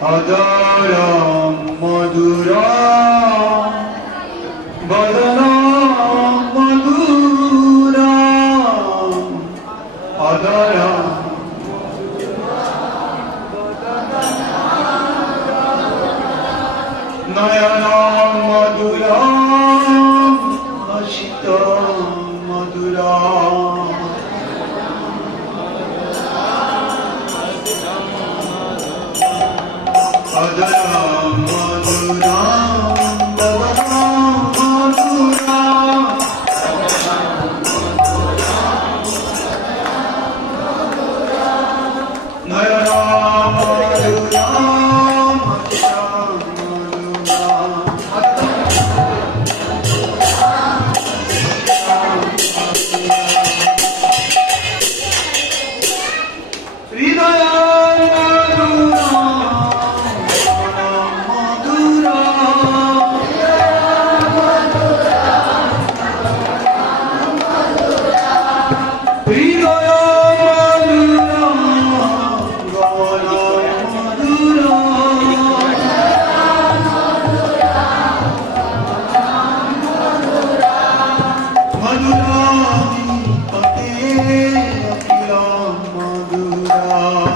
Adaram Maduram Badaram Maduram Adaram Nayanam Maduram Ashitam Maduram Adaram Maduram Badaram Maduram Nayanam Maduram Ashitam Madura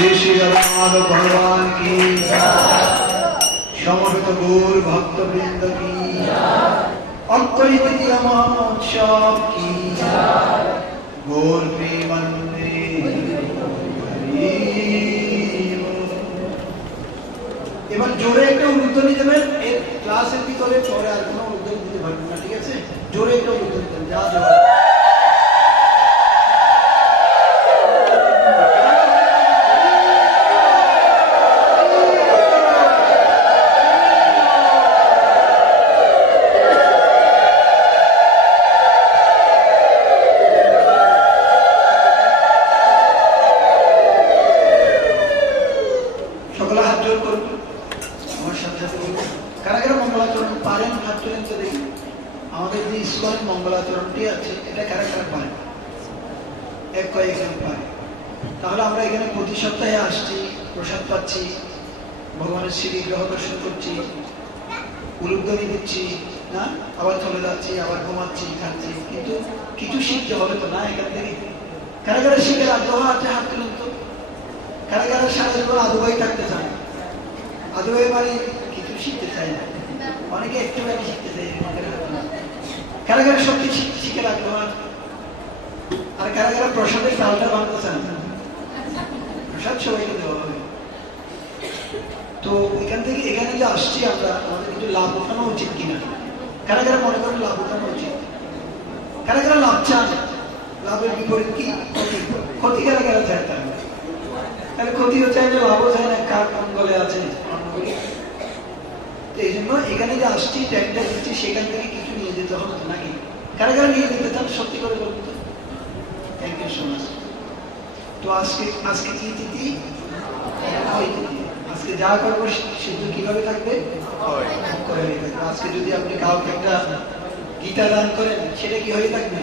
Shri Shri Jagannath ভগবান কি সমবেত গৌর ভক্তবৃন্দ কি অক্ষয় তৃতীয়া মহোৎসব কি গৌর প্রেমানন্দে এবার জোরে একটা উদ্বোধনী দেবেন এর ক্লাসের ভিতরে পরে আর কোনো উদ্বোধন দিতে পারবেন না ঠিক আছে জোরে একটা উদ্বোধনী দেবেন যা যাবে মঙ্গলাচরণটি আছে এটা কারা কারা পারে এক কয়েকজন পারে তাহলে আমরা এখানে প্রতি সপ্তাহে আসছি প্রসাদ পাচ্ছি ভগবানের শ্রী বিগ্রহ দর্শন করছি উলুধ্বনি দিচ্ছি না আবার চলে যাচ্ছি আবার ঘুমাচ্ছি খাচ্ছি কিন্তু কিছু শিখতে হবে তো না এখান থেকে কারা কারা শিখে আগ্রহ আছে হাত তুলুন তো কারা কারা সারা জীবন আদুভাই থাকতে চায় আদুভাই মানে কিছু শিখতে চায় না অনেকে একটুখানি শিখতে চায় কারা কারা সত্যি শিখে রাখলো আর কারা কারা প্রসাদের চালটা বাঁধতে চান প্রসাদ সবাইকে দেওয়া হবে তো এখান থেকে এখানে যে আসছি আমরা আমাদের কিছু লাভ উঠানো উচিত কিনা কারা কারা মনে করেন লাভ উঠানো উচিত কারা কারা লাভ চান লাভের বিপরীত কি ক্ষতি কারা কারা চায় তাহলে ক্ষতিও চায় না লাভও চায় না কার মঙ্গলে আছে এই জন্য এখানে যে আসছি ট্যাগটা দিচ্ছি সেখান থেকে কিছু নিয়ে যেতে হবে নাকি কারা কারা নিয়ে যেতে চান সত্যি করে বলুন তো থ্যাংক ইউ সো মাচ তো আজকে কি তিথি আজকে যা করবো সিদ্ধ কিভাবে থাকবে আজকে যদি আপনি কাউকে একটা গীতা দান করেন সেটা কি হয়ে থাকবে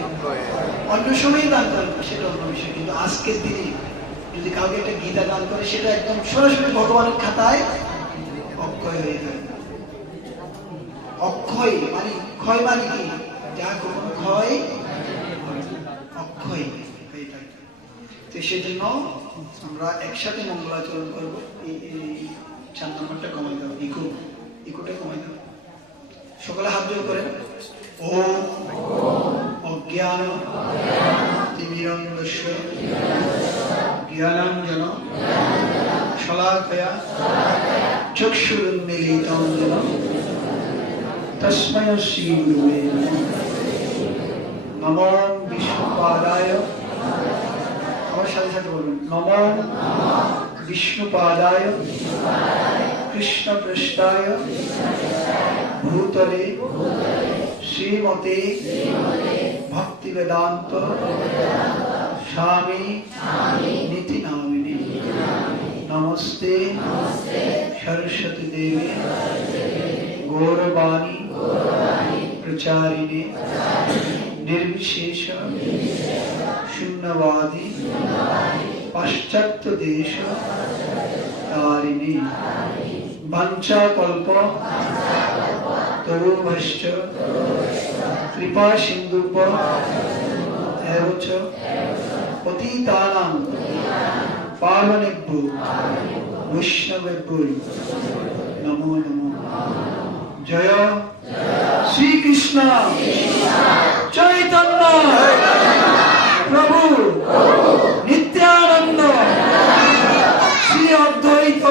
অন্য সময় দান করেন সেটা অন্য বিষয় কিন্তু আজকের দিনে যদি কাউকে একটা গীতা দান করে সেটা একদম সরাসরি ভগবানের খাতায় অক্ষয় হয়ে থাকবে অক্ষয় মানে ক্ষয় মানে কি যা কখনো ক্ষয় অক্ষয় হয়ে থাকে তো সেজন্য আমরা একসাথে মঙ্গলাচরণ করবো এই 4 নম্বরটা কমাই দাও ইকোটা কমাই দাও সকলে হাত জোড় করেন ওম অজ্ঞান তিমিরন্ধস্য জ্ঞানাঞ্জন শলাকয়া চক্ষুরুন্মীলিতং যেন তস্मै শ্রী গুরুবে নমো বিষ্ণুপাদায় আমার সাথে সাথে বলুন নমো বিষ্ণুপাদায় কৃষ্ণপৃষ্ঠায় ভূতলে শ্রীমতে ভক্তিবেদান্ত স্বামী নীতি নামিনী নমস্তে সরস্বতী দেবী গৌরবাণী प्रचारिणे निर्विशेष शून्यवादी पाश्चात्य देश तारिणे वंचाकल्प तरुभश्च कृपा सिन्धुभ्य एव च पतितानां पावनेभ्यो वैष्णवेभ्यो नमो नमः जय श्री कृष्ण चैतन्य प्रभु नित्यानंद श्री अद्वैत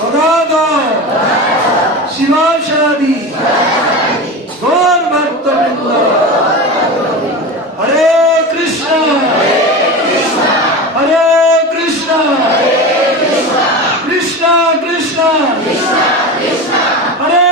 गदाधर शिवासादि गौर भक्तवृंद हरे कृष्ण हरे कृष्ण कृष्ण कृष्ण हरे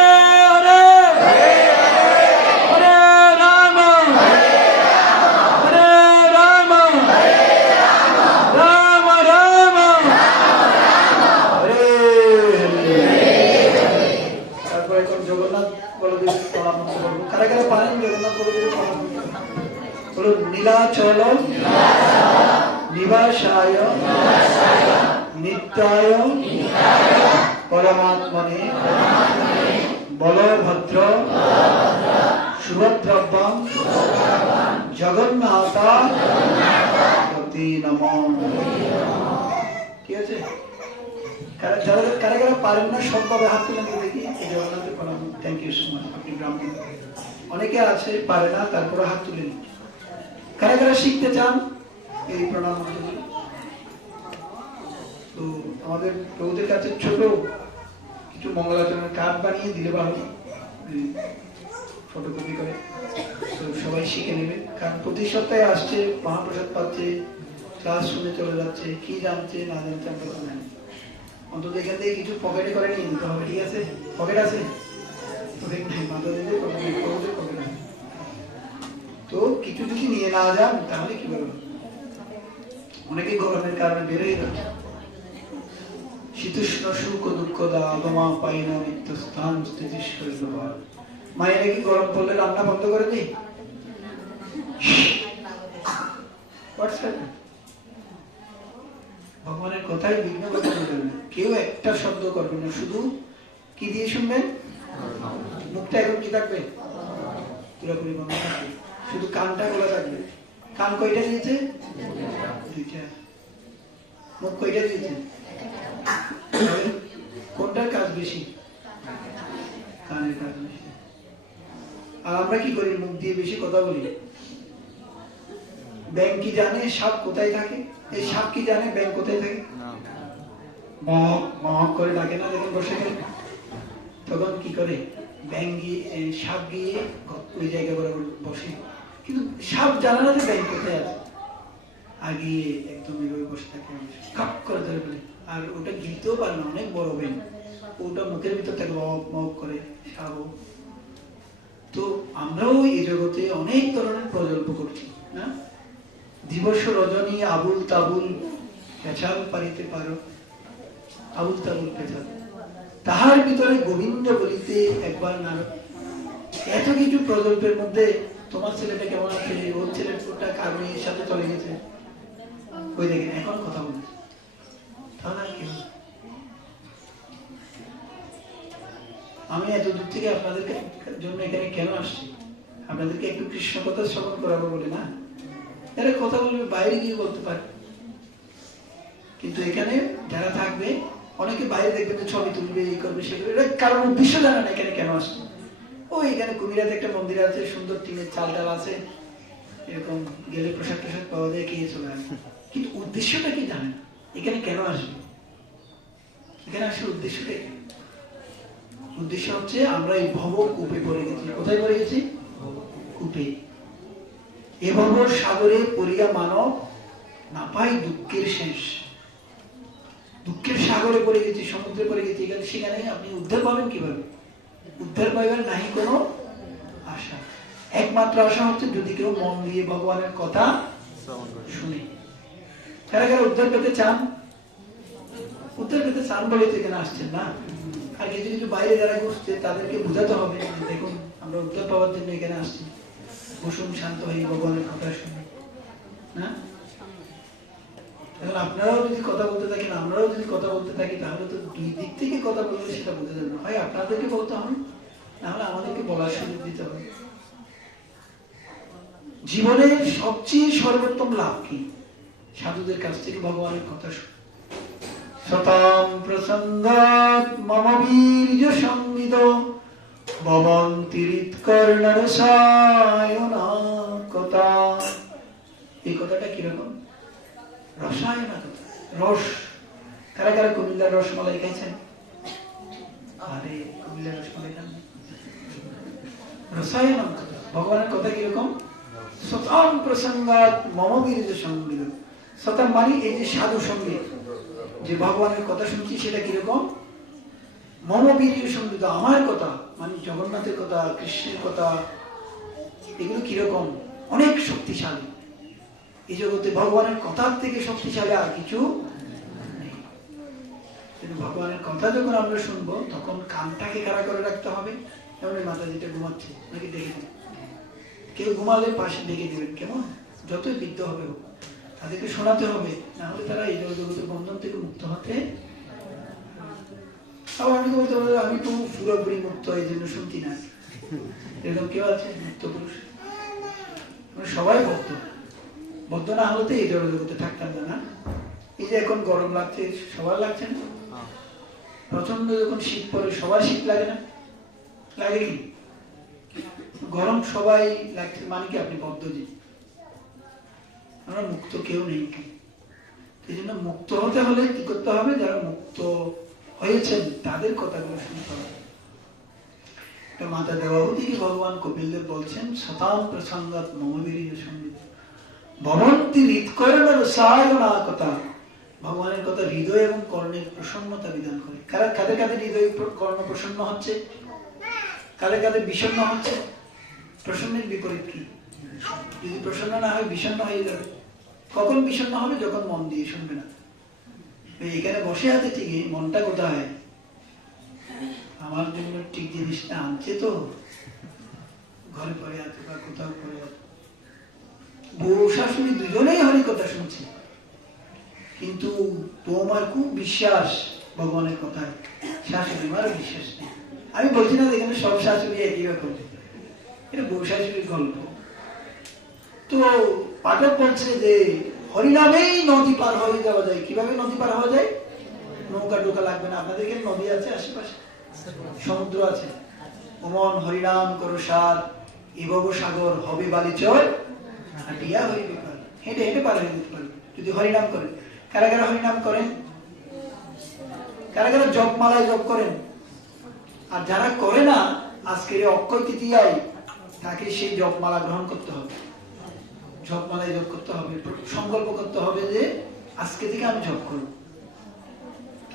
नीलाचल निवासाय नित्याय परमात्मने बलभद्र सुभद्रव्यं जगन्नाथ नमः। যারা কারা কারা পারেন না সবভাবে হাত তুলে দিয়ে দেখি এই জগন্নাথের প্রণাম। Thank you so much. আপনি ব্রাহ্মণ, অনেকে আছে পারে না, তারপরে হাত তুলে নিন। কারা কারা শিখতে চান এই প্রণাম মন্ত্রগুলো? তো আমাদের প্রভুদের কাছে ছোট কিছু মঙ্গলাচরণের কার্ড বানিয়ে দিলে ভালো, ফটোকপি করে, তো সবাই শিখে নেবে। কারণ প্রতি সপ্তাহে আসছে, মহাপ্রসাদ পাচ্ছে, ক্লাস শুনে চলে যাচ্ছে, কি জানছে না জানছে আমরা তো জানি। অন্তত এখান থেকে কিছু পকেটে করে নিয়ে নিতে হবে, ঠিক আছে? পকেট আছে? পকেট নেই, মাথা দিতে পকেট আছে। তো কিছু যদি নিয়ে না যান তাহলে কি বলবো, অনেকে গরমের কারণে বের হয়ে যাচ্ছে। শীতোষ্ণ সুখ দুঃখ দামা পাই না নিত্য স্থান স্থিতিশ্বর। মায়েরা কি গরম পড়লে রান্না বন্ধ করে দিই? ভগবানের কথাই বিঘ্ন করতে পারবেন না, কেউ একটা শব্দ করবে না, শুধু কি দিয়ে শুনবেন? মুখটা এখন কি থাকবে? পুরোপুরি বন্ধ থাকবে, শুধু কানটা খোলা থাকবে। কান কয়টা দিয়েছে? দুইটা। মুখ কয়টা দিয়েছে? কোনটার কাজ বেশি? কানের কাজ বেশি। আর আমরা কি করি? মুখ দিয়ে বেশি কথা বলি। ব্যাঙ কি জানে সাপ কোথায় থাকে? এই সাপ কি জানে ব্যাঙ কোথায় থাকে? মহক মহক করে ডাকে না, দেখুন বসে গেলে তখন কি করে? ব্যাঙ গিয়ে সাপ গিয়ে ওই জায়গা বরাবর বসে, কিন্তু সাপ জানে না যে ব্যাঙ কোথায় আছে। আর গিয়ে একদম এভাবে বসে থাকে, কাপ করে ধরে ফেলে। আর ওটা গিলতেও পারে না, অনেক বড় ব্যাঙ, ওটা মুখের ভিতর থাকে মহক মহক করে সাপ। তো আমরাও এই জগতে অনেক ধরনের প্রকল্প করছি না? দিবস রজনী আবুল তাবুল পেছাল পারিতে পারো, আবুল তাবুল পেছাল। তাহার ভিতরে গোবিন্দ বলিতে একবার নারদ। এত কিছু প্রকল্পের মধ্যে তোমার ছেলেটা কেমন আছে, ওর ছেলেটা কার মেয়ের সাথে চলে গেছে, ওই দেখেন এখন কথা বলছে। তাহলে আর কি? আমি এত দূর থেকে আপনাদের জন্য এখানে কেন আসছি? আপনাদেরকে একটু কৃষ্ণ কথা শ্রবণ করাবো বলে না? এরা কথা বলবে, বাইরে গিয়ে বলতে পারে, কিন্তু এখানে যারা থাকবে অনেকে বাইরে দেখবেন যে ছবি তুলবে, এই করবে, সে করবে, কারণ উদ্দেশ্য জানা না এখানে কেন আসছে। ও এখানে কুমিরাতে একটা মন্দির আছে, সুন্দর টিনের চাল ডাল আছে, এরকম গেলে প্রসাদ প্রসাদ পাওয়া যায়, খেয়ে চলে আসে, কিন্তু উদ্দেশ্যটা কি জানে না। এখানে কেন আসবে? এখানে আসে উদ্দেশ্যটা কি? উদ্দেশ্য হচ্ছে আমরা এই ভব কূপে পড়ে গেছি। কোথায় পড়ে গেছি? কূপে। এ ভব সাগরে পড়িয়া মানব না পাই দুঃখের শেষ। দুঃখের সাগরে পড়ে গেছি, সমুদ্রে পড়ে গেছি, এখানে সেখানে আপনি উদ্ধার পাবেন কিভাবে? উদ্ধার পাইবেন নাহি কোনো আশা। একমাত্র আশা হচ্ছে যদি কেউ মন দিয়ে ভগবানের কথা শুনে। কারা কারা উদ্ধার পেতে চান? উদ্ধার পেতে চান বলে তো এখানে আসছেন না? আর কিছু কিছু বাইরে যারা ঘুরছে তাদেরকে বোঝাতে হবে, দেখুন আমরা উদ্ধার পাওয়ার জন্য এখানে আসছি, বসুন শান্ত হয়ে ভগবানের কথা শুনে না? এখন আপনারাও যদি কথা বলতে থাকেন, আমরাও যদি কথা বলতে থাকি, তাহলে তো দুই দিক থেকে কথা বললে সেটা বোঝা যাবে না। হয় আপনাদেরকে বলতে হবে, নাহলে আমাদেরকে বলার সুযোগ দিতে হবে। জীবনের সবচেয়ে সর্বোত্তম লাভ কি? সাধুদের কাছ থেকে ভগবানের কথা শুনে। সতাম প্রসঙ্গাৎ মম বীর্য সংবিদ ভবন্তিরিৎকর্ণরসায়নাকতা। এই কথাটা কিরকম? রসায়নাকতা, রস। কারা কারা কুমিল্লার রসমালাই খাইছেন? আরে কুমিল্লার রসমালাই খান। রসায়নাকতা, ভগবানের কথা কিরকম? সতাম প্রসঙ্গাৎ মম বীর্য সংবিদ। সতাম মানে এই যে সাধু সঙ্গীত, যে ভগবানের কথা শুনছি সেটা কিরকম? মম বীর্য সংবিদ, আমার কথা, মানে জগন্নাথের কথা, কৃষ্ণের কথা, এগুলো কিরকম? অনেক শক্তিশালী। এই জগতে ভগবানের কথার থেকে শক্তিশালী আর কিছু নেই। ভগবানের কথা যখন আমরা শুনবো তখন কানটাকে খাড়া করে রাখতে হবে। এমন মাথা যেটা ঘুমাচ্ছে নাকি দেখে দেবেন, কেউ ঘুমালে পাশে দেখে দেবেন, কেমন যতই বৃদ্ধ হবে হোক, তাদেরকে শোনাতে হবে, না হলে তারা এই জগতের বন্ধন থেকে মুক্ত হতে। আবার অনেকে বলতে পারে আমি তো পুরোপুরি মুক্ত, এই জন্য শুনছি না। এরকম কেউ আছে মুক্ত পুরুষ? সবাই ভক্ত। ভক্ত না হলে তো এই জগতে থাকতাম না। এই যে এখন গরম লাগছে, সবার লাগছে না? প্রচন্ড যখন শীত পড়ে সবার শীত লাগে না? লাগে কি? গরম সবাই লাগছে মানে কি আপনি বদ্ধজীবী। আমরা মুক্ত কেউ নেই। এই জন্য মুক্ত হতে হলে কি করতে হবে? যারা মুক্ত হয়েছেন তাদের কথাগুলো শুনতে হবে। মাতা দেবাহুতিকে ভগবান কপিলদেব বলছেন শতাং প্রসঙ্গাত মমবীর্য সঙ্গীত ভবন্তি হৃৎকর্ণ রসায়না কথা। ভগবানের কথা হৃদয় এবং কর্ণের প্রসন্নতা বিধান করে। কাদের কাদের হৃদয় কর্ণ প্রসন্ন হচ্ছে, কাদের কাদের বিষণ্ণ হচ্ছে? প্রসন্নের বিপরীত কি? যদি প্রসন্ন না হয় বিষণ্ণ হয়ে যাবে। কখন বিষণ্ণ হবে? যখন মন দিয়ে শুনবে না। এখানে বসে আছে ঠিকই, মনটা কোথায়? আমার জন্য ঠিক জিনিসটা আনছে তো, ঘরে পড়ে আছে বা কোথাও পড়ে আছে। বউ শাশুড়ি দুজনেই হরি কথা শুনছে, কিন্তু তোমার খুব বিশ্বাস ভগবানের কথায়, শাশুড়ি মারও বিশ্বাস নেই। আমি বলছি না এখানে সব শাশুড়ি একই রকম, এটা বউ শাশুড়ির গল্প। তো পাঠক বলছে যে হরিনামেই নদী পার হয়ে যাওয়া যায়। কিভাবে নদী পার হওয়া যায়? নৌকা টোকা লাগবে না। আপনাদের এখানে নদী আছে আশেপাশে, সমুদ্র আছে। ওমন হরিনাম করো সার, ইবব সাগর হবে বালিচর, হাটিয়া হইবে পার। হেঁটে হেঁটে পার হয়ে যেতে পারবে যদি হরিনাম করেন। কারা কারা হরিনাম করেন? কারা কারা জপমালায় জপ করেন? আর যারা করে না, আজকের অক্ষয় তৃতীয়ায় তাকে সেই জপমালা গ্রহণ করতে হবে। জপমালায় জপ করতে হবে, সংকল্প করতে হবে যে আজকে থেকে আমি জপ করব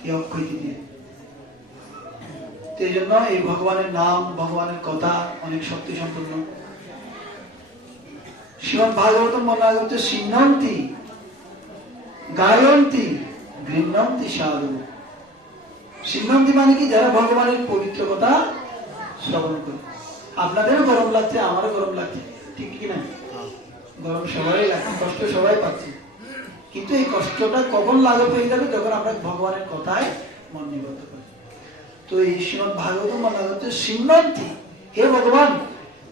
এই অক্ষয় তৃতীয়া। এই জন্য এই ভগবানের নাম, ভগবানের কথা অনেক শক্তি সম্পূর্ণ। শ্রীমদ্ ভাগবতম বলা হচ্ছে সিন্নন্তি গায়ন্তি গৃহ্ণন্তি সাধু। সিন্নন্তি মানে কি? যারা ভগবানের পবিত্র কথা শ্রবণ করে। আপনাদেরও গরম লাগছে, আমারও গরম লাগছে, ঠিক কি না? গরম সবাই লাগছে, কষ্ট সবাই পাচ্ছে, কিন্তু এই কষ্টটা কখন লাঘব হয়ে যাবে? যখন আমরা ভগবানের কথায় মন নিবদ্ধ করি। তো এই শ্রীমদ্ ভাগবতম বলা হচ্ছে সিন্নন্তি, হে ভগবান,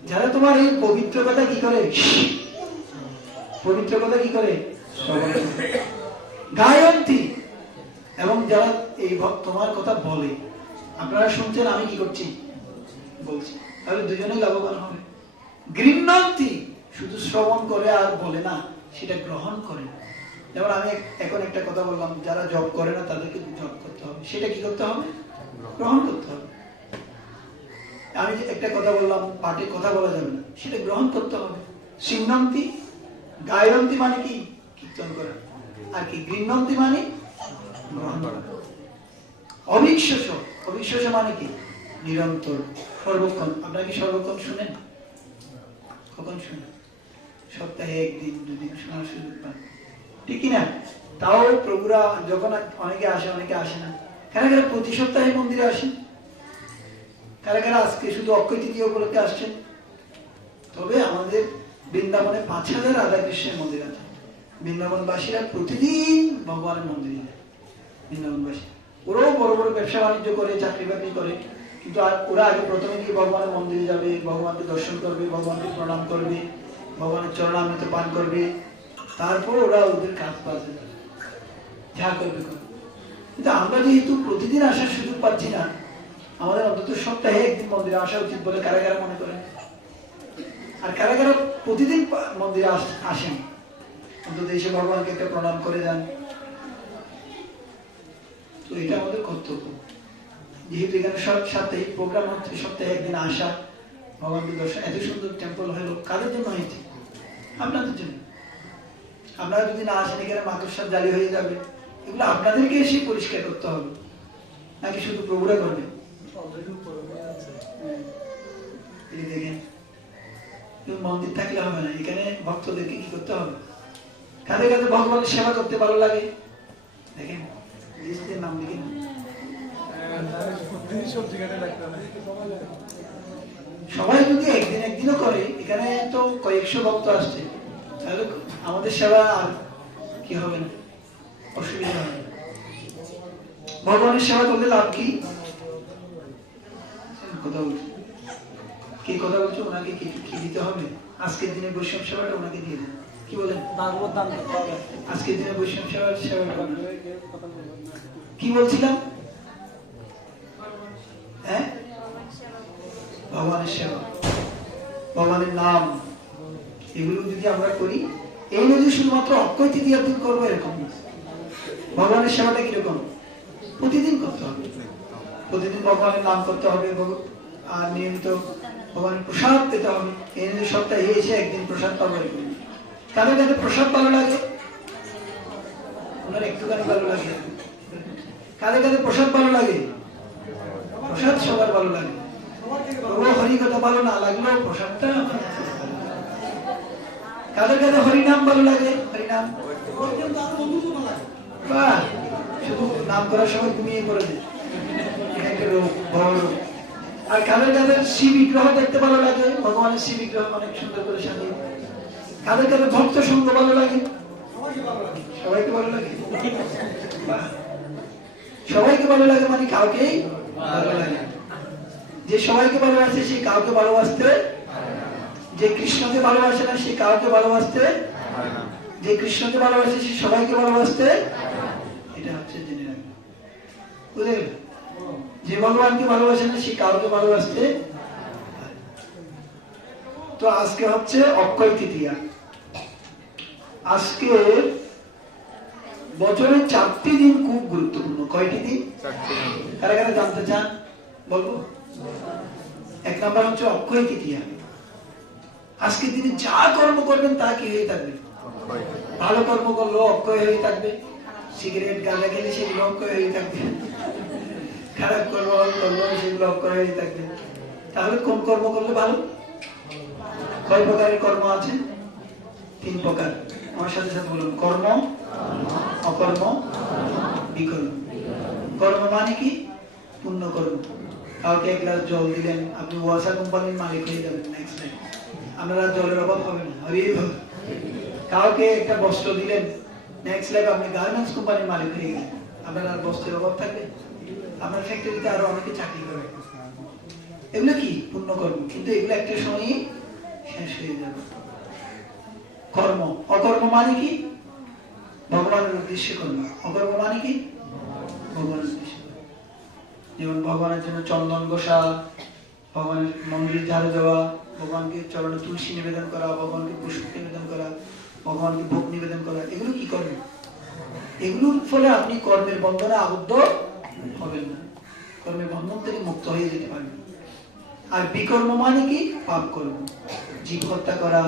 যারা তোমার এই পবিত্র কথা কি করে? পবিত্র কথা কি করে? গায়ন্তি, এবং যারা এই তোমার কথা বলে। আপনারা শুনছেন, আমি কি করছি? বলছি, তাহলে দুজনেই লাভবান হবে। গৃহ্ণন্তি, শুধু শ্রবণ করে আর বলে না, সেটা গ্রহণ করে। যেমন আমি এখন একটা কথা বললাম, যারা জব করে না তাদেরকে জব করতে হবে। সেটা কি করতে হবে? গ্রহণ করতে হবে। আমি যে একটা কথা বললাম, পাঠে কথা বলা যাবে না, সেটা গ্রহণ করতে হবে। সিন্নন্তি গায়ন্তি মানে কি? কীর্তন করা। আর কি গৃহ্ণন্তি মানে গ্রহণ করা। অবিশ্বাস, অবিশ্বাস মানে কি? নিরন্তর, সর্বক্ষণ। আপনারা কি সর্বক্ষণ শুনেন? কখন শুনেন? সপ্তাহে একদিন দুদিন শোনার সুযোগ পান, ঠিক কিনা? তাও প্রভুরা যখন অনেকে আসে, অনেকে আসে না। কারা কারা প্রতি সপ্তাহে মন্দিরে আসেন? কারা কারা আজকে শুধু অক্ষয় তৃতীয়া উপলক্ষে আসছেন? তবে আমাদের বৃন্দাবনে 5000 রাধাকৃষ্ণের মন্দির আছে। বৃন্দাবনবাসীরা প্রতিদিন ভগবানের মন্দিরে যায়। বৃন্দাবনবাসী ওরাও বড় বড় ব্যবসা বাণিজ্য করে, চাকরি বাকরি করে, কিন্তু ওরা আগে প্রথমে গিয়ে ভগবানের মন্দিরে যাবে, ভগবানকে দর্শন করবে, ভগবানকে প্রণাম করবে, ভগবানের চরণামৃত পান করবে, তারপর ওরা ওদের কাজ পাচ্ছে যা করবে করবে। কিন্তু আমরা যেহেতু প্রতিদিন আসার সুযোগ পাচ্ছি না, আমাদের অন্তত সপ্তাহে একদিন মন্দিরে আসা উচিত বলে কারা কারা মনে করেন? আর কারা কারা প্রতিদিন মন্দিরে আসেন? অন্তত এসে ভগবানকে একটা প্রণাম করে যান। তো এটা আমাদের কর্তব্য। যেহেতু এখানে সব সাপ্তাহিক প্রোগ্রাম হচ্ছে, সপ্তাহে একদিন আসা, ভগবানকে দর্শন। এত সুন্দর টেম্পল হলো, কাদের জন্য হয়েছে? আপনাদের জন্য। আপনারা যদি না আসেন, এখানে মাকড়সার জালি হয়ে যাবে। এগুলো আপনাদেরকে এসে পরিষ্কার করতে হবে, নাকি শুধু প্রভুরা করবে? দেখেন, মন্দির থাকলে হবে না, এখানে ভক্তদেরকে কি করতে হবে? কাদের কাদের ভগবানের সেবা করতে ভালো লাগে? দেখেন, লিস্টের নাম লিখে না। সবাই যদি একদিন একদিনও করে, এখানে তো কয়েকশো ভক্ত আসছে, তাহলে আমাদের সেবা আর কি হবে না, অসুবিধা হবে না। ভগবানের সেবা করলে লাভ কি? কথা বলছি, কে কথা বলছো? ওনাকে কি দিতে হবে? আজকের দিনে বৈষ্ণব সেবাটা ওনাকে দিয়ে দেন। কি বলেন? আজকের দিনে বৈষ্ণব সেবা কি বলছিলাম? নাম, এগুলো যদি আমরা করি, এই নয় যে শুধুমাত্র অক্ষয় তৃতীয়ার দিন করবো এরকম না। ভগবানের সেবাটা কিরকম? প্রতিদিন করতে হবে, প্রতিদিন ভগবানের নাম করতে হবে, আর নিয়মিত ভগবানের প্রসাদ পেতে হবে। এই নয় সপ্তাহে এসে একদিন প্রসাদ পাবো এরকম। কাদের কাছে প্রসাদ ভালো লাগে? ওনার একটুখানি ভালো লাগে। কাদের কাছে প্রসাদ ভালো লাগে? প্রসাদ সবার ভালো লাগে। হরি কথা ভালো না লাগলেও প্রসাদটা। কাদের কাছে হরিনাম ভালো লাগে? হরিনাম শুধু নাম করার সময় ঘুমিয়ে পড়ে যায়, একটা রোগ, বড় রোগ। আর কাদের কাদের শিব বিগ্রহ দেখতে ভালো লাগে? ভগবানের শিব বিগ্রহ অনেক সুন্দর করে সাজিয়ে। কাদের কাদের ভক্ত সঙ্গ ভালো লাগে? সবাইকে ভালো লাগে। সবাইকে ভালো লাগে মানে কাউকেই ভালো লাগে। যে সবাইকে ভালোবাসে সে কাউকে ভালোবাসতে, যে কৃষ্ণকে ভালোবাসে না সে কাউকে ভালোবাসতে, যে কৃষ্ণকে ভালোবাসে সে সবাইকে ভালোবাসতে। এটা হচ্ছে জেনে রাখবে, বুঝে গেল? যে ভগবানকে ভালোবাসে না সে কাউকে ভালোবাসতে। তো আজকে হচ্ছে অক্ষয় তৃতীয়া। আজকে বছরের 4টি দিন খুব গুরুত্বপূর্ণ। কয়টি দিন? কারা কারা জানতে চান বলবো? 1 নম্বর হচ্ছে অক্ষয় তৃতীয়া। আজকে দিনে যা কর্ম করবেন তা কি হয়ে থাকবে? ভালো কর্ম করলেও অক্ষয় হয়ে থাকবে, সিগারেট গাঁজা খেলে সেগুলো অক্ষয় হয়ে থাকবে, খারাপ কর্ম করলেও সেগুলো অক্ষয় হয়ে থাকবে। তাহলে কোন কর্ম করলে ভালো? কয় প্রকারের কর্ম আছে? 3 প্রকার। আমার সাথে সাথে বলুন। কর্ম, অকর্ম, বিকর্ম। কর্ম মানে কি? পুণ্য কর্ম। কাউকে 1 গ্লাস জল দিলেন, আপনি ওয়াসা কোম্পানির মালিক হয়ে যাবেন নেক্সট টাইম, আপনার আর জলের অভাব হবে না। কাউকে একটা বস্ত্র দিলেন, নেক্সট লাইফ আপনি গার্মেন্টস কোম্পানির মালিক হয়ে গেলেন, আপনার আর বস্ত্রের অভাব থাকবে? আপনার ফ্যাক্টরিতে আরো অনেকে চাকরি করে। এগুলো কি? পুণ্য কর্ম। কিন্তু এগুলো একটা সময়ই শেষ হয়ে যাবে। কর্ম। অকর্ম মানে কি? ভগবানের উদ্দেশ্যে কর্ম। অকর্ম মানে কি? ভগবানের উদ্দেশ্যে। যেমন ভগবানের জন্য চন্দন ঘষা, ভগবানের মন্দির ঝাড়ু দেওয়া, ভগবানকে চরণে তুলসী নিবেদন করা, ভগবানকে পুষ্প নিবেদন করা, ভগবানকে ভোগ নিবেদন করা, এগুলো কি কর্ম? এগুলোর ফলে আপনি কর্মের বন্ধনে আবদ্ধ হবেন না, কর্মের বন্ধন থেকে মুক্ত হয়ে যেতে পারবেন। আর বিকর্ম মানে কি? পাপ কর্ম। জীব হত্যা করা,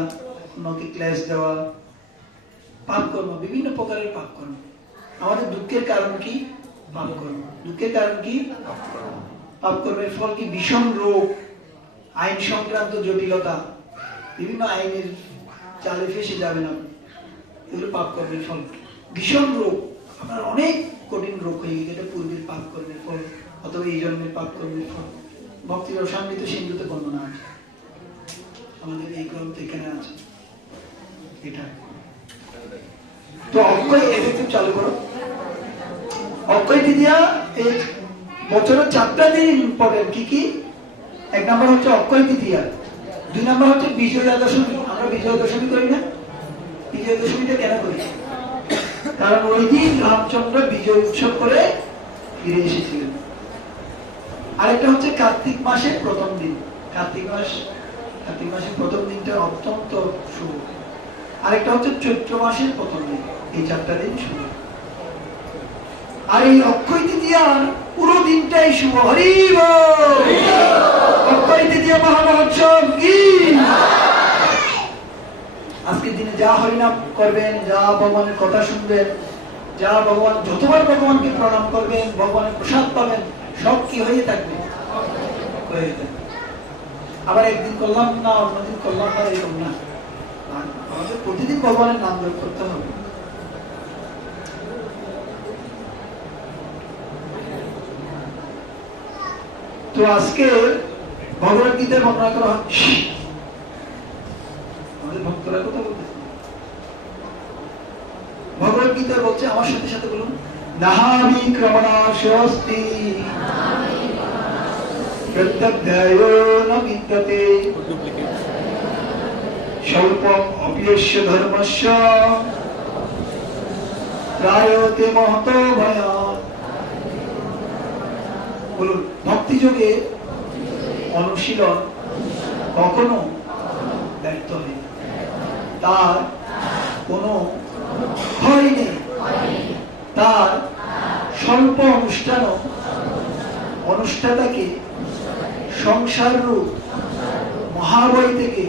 অন্যকে ক্লেশ দেওয়া, পাপ কর্ম, বিভিন্ন প্রকারের পাপ কর্ম। আমাদের দুঃখের কারণ কি? পাপ কর্ম। দুঃখের কারণ কি? পাপ কর্মের ফল কি? ভীষণ রোগ, আইন সংক্রান্ত জটিলতা, বিভিন্ন আইনের জালে ফেসে যাবেন আপনি, এগুলো পাপ কর্মের ফল। ভীষণ রোগ, আপনার অনেক কঠিন রোগ হয়ে গেছে, এটা পূর্বের পাপ কর্মের ফল অথবা এই জন্মের পাপ কর্মের ফল। ভক্তির রসামৃত সিন্ধুতে বর্ণনা আছে, আমাদের এই গ্রন্থ এখানে আছে। এটা তো অক্ষয়, এটা একটু চালু করো। অক্ষয় তৃতীয়া এই বছরের 4টা দিন ইম্পর্টেন্ট। কি কি? 1 নম্বর হচ্ছে অক্ষয় তৃতীয়া, 2 নম্বর হচ্ছে বিজয়া দশমী। আমরা বিজয়া দশমী করি না? বিজয়া দশমীটা কেন করি? কারণ ওই দিন রামচন্দ্র বিজয় উৎসব করে ফিরে এসেছিলেন। আরেকটা হচ্ছে কার্তিক মাসের প্রথম দিন। কার্তিক মাসের প্রথম দিনটা অত্যন্ত শুভ। আরেকটা হচ্ছে চৈত্র মাসের প্রথম দিন। এই 4টা দিন শুভ। আর এই অক্ষয় তৃতীয়ার পুরো দিনটাই শুভ। হরি বল। অক্ষয় তৃতীয়া মহামহোৎসব কি? আজকের দিনে যা হরিনাম করবেন, যা ভগবানের কথা শুনবেন, যা ভগবান, যতবার ভগবানকে প্রণাম করবেন, ভগবানের প্রসাদ পাবেন, সব কি হয়ে থাকবে? হয়ে থাকবে। আবার একদিন করলাম না, অন্যদিন করলাম না, এরকম না। আমাদের প্রতিদিন ভগবানের নাম জপ করতে হবে। তো আজকে ভগবত গীতার বর্ণনা করা হচ্ছে। আমাদের ভক্তরা কথা বলতেছে, ভগবত গীতা বলছে, আমার সাথে সাথে বলুন, নাহামি ক্রমণাশস্তি প্রত্যধ্যায়ো ন বিদ্যতে স্বল্পম অপিয়স্য ধর্মস্য ত্রায়তে মহতো ভয়াৎ। বলুন, ভক্তি যোগে অনুশীলন কখনো তার কোনো ক্ষয় নেই, তার স্বল্প অনুষ্ঠানও অনুষ্ঠাতাকে সংসার রূপ মহাবয় থেকে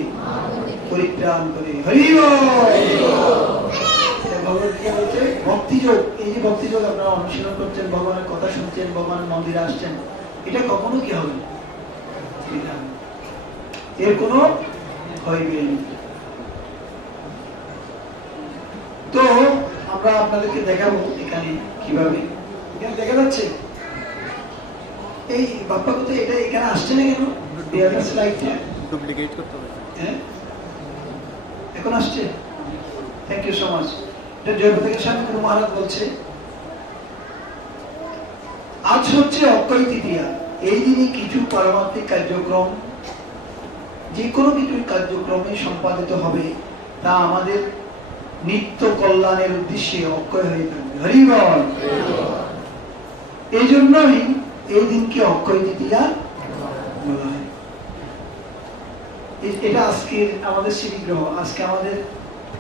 পরিত্রাণ করে। হরি ভগবদ্গীতা বলছে ভক্তিযোগ। এই যে ভক্তিযোগ আপনারা অনুশীলন করছেন, ভগবানের কথা শুনছেন, ভগবানের মন্দিরে আসছেন, এটা কখনো কি হবে, এর কোনো ক্ষয় নেই। তো আমরা আপনাদেরকে দেখাবো এখানে কিভাবে, এখানে দেখা যাচ্ছে এই বাপ্পা কোথায়, এটা এখানে আসছে না কেন, স্লাইডটা ডুপ্লিকেট করতে হবে। হ্যাঁ এখন আসছে, থ্যাংক ইউ সো মাচ। এটা জয়প্রকাশ স্বামী গুরু মহারাজ বলছে, আজ হচ্ছে অক্ষয় তৃতীয়া। এই দিনে কিছু পারমার্থিক কার্যক্রম, যে কোনো কিছু কার্যক্রমে সম্পাদিত হবে, তা আমাদের নিত্য কল্যাণের উদ্দেশ্যে অক্ষয় হয়ে থাকবে। হরি বল। এই জন্যই এই দিনকে অক্ষয় তৃতীয়া বলা হয়। এটা আজকে আমাদের শ্রী বিগ্রহ, আজকে আমাদের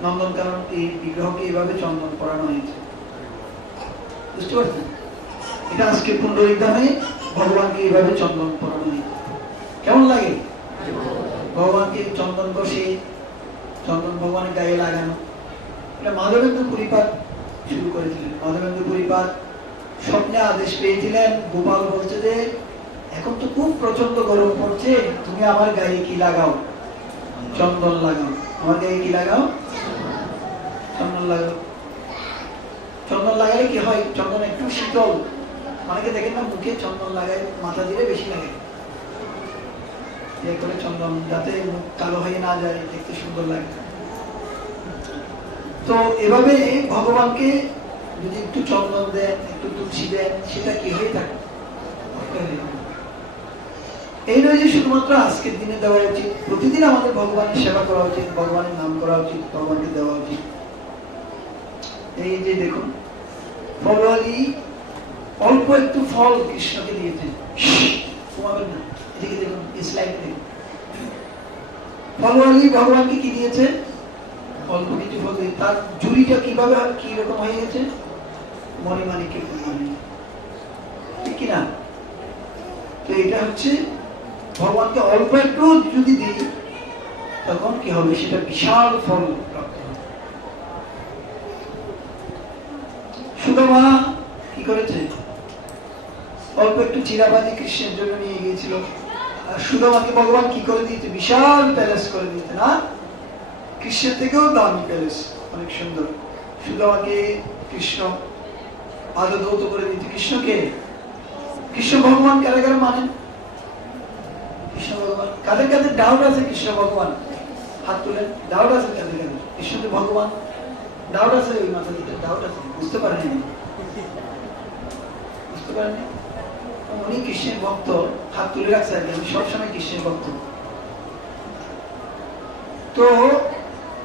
নন্দনকানন এই বিগ্রহকে এইভাবে চন্দন পরানো হয়েছে, বুঝতে পারছেন? এটা আজকে পুণ্ডরীকধামে ভগবানকে এইভাবে চন্দন পরানো হয়েছে। কেমন লাগে ভগবানকে চন্দন বসে, চন্দন ভগবানের গায়ে লাগানো? এটা মাধবেন্দ্র পুরীপাদ শুরু করেছিলেন। মাধবেন্দ্র পুরীপাদ স্বপ্নে আদেশ পেয়েছিলেন, গোপাল বলছে যে এখন তো খুব প্রচন্ড গরম পড়ছে, তুমি আমার গায়ে কি লাগাও, চন্দন লাগাও। আমার গায়ে কি লাগাও, চন্দন লাগাও। চন্দন লাগালে কি হয়, চন্দন একটু শীতল, অনেকে দেখেন না মুখে চন্দন লাগায়, মাথা দিলে বেশি লাগে করে চন্দন, যাতে মুখ কালো হয়ে না যায়, দেখতে সুন্দর লাগে। তো এভাবে ভগবানকে যদি একটু চন্দন দেন, একটু তুলসী দেন, সেটা কি হয়ে থাকে, এই নয় যে শুধুমাত্র আজকের দিনে দেওয়া উচিত, প্রতিদিন আমাদের ভগবানের সেবা করা উচিত, ভগবানের নাম করা উচিত, ভগবানকে দেওয়া উচিত। এই যে দেখুন ফলওয়ালি অল্প একটু ফল কৃষ্ণকে দিয়েছেন, কমাবেন না, এদিকে দেখুন স্লাইড দেখুন, ফলওয়ালি ভগবানকে কি দিয়েছে, অল্প কিছু ফল দিয়ে, তার ঝুড়িটা কিভাবে কি রকম হয়ে গেছে, মণিমাণিক্যের পরিমাণে, ঠিক কিনা? তো এটা হচ্ছে ভগবানকে অল্প একটু যদি দিই, তখন কি হবে, সেটা বিশাল ফল প্রাপ্ত হবে। সুদামা কি করেছে, অল্প একটু চিরাবাজি কৃষ্ণের জন্য নিয়ে গিয়েছিল, আর সুদামাকে ভগবান কি করে দিয়েছে, বিশাল প্যালেস করে দিয়েছে না, কৃষ্ণের থেকেও দামি প্যালেস, অনেক সুন্দর। সুদামাকে কৃষ্ণ আদৌত করে দিয়েছে। কৃষ্ণকে, কৃষ্ণ ভগবান কারা কারা মানেন, কৃষ্ণ ভগবান কাদের কাদের ডাউট আছে, কৃষ্ণ ভগবান হাত তুলেন, ডাউট আছে কাদের কাদের, কৃষ্ণ যে ভগবান ডাউট আছে, ওই মাথা দিকে ডাউট আছে, বুঝতে পারেনি, বুঝতে পারেনি, উনি কৃষ্ণের ভক্ত, হাত তুলে রাখছে আর কি, আমি সবসময় কৃষ্ণের ভক্ত। তো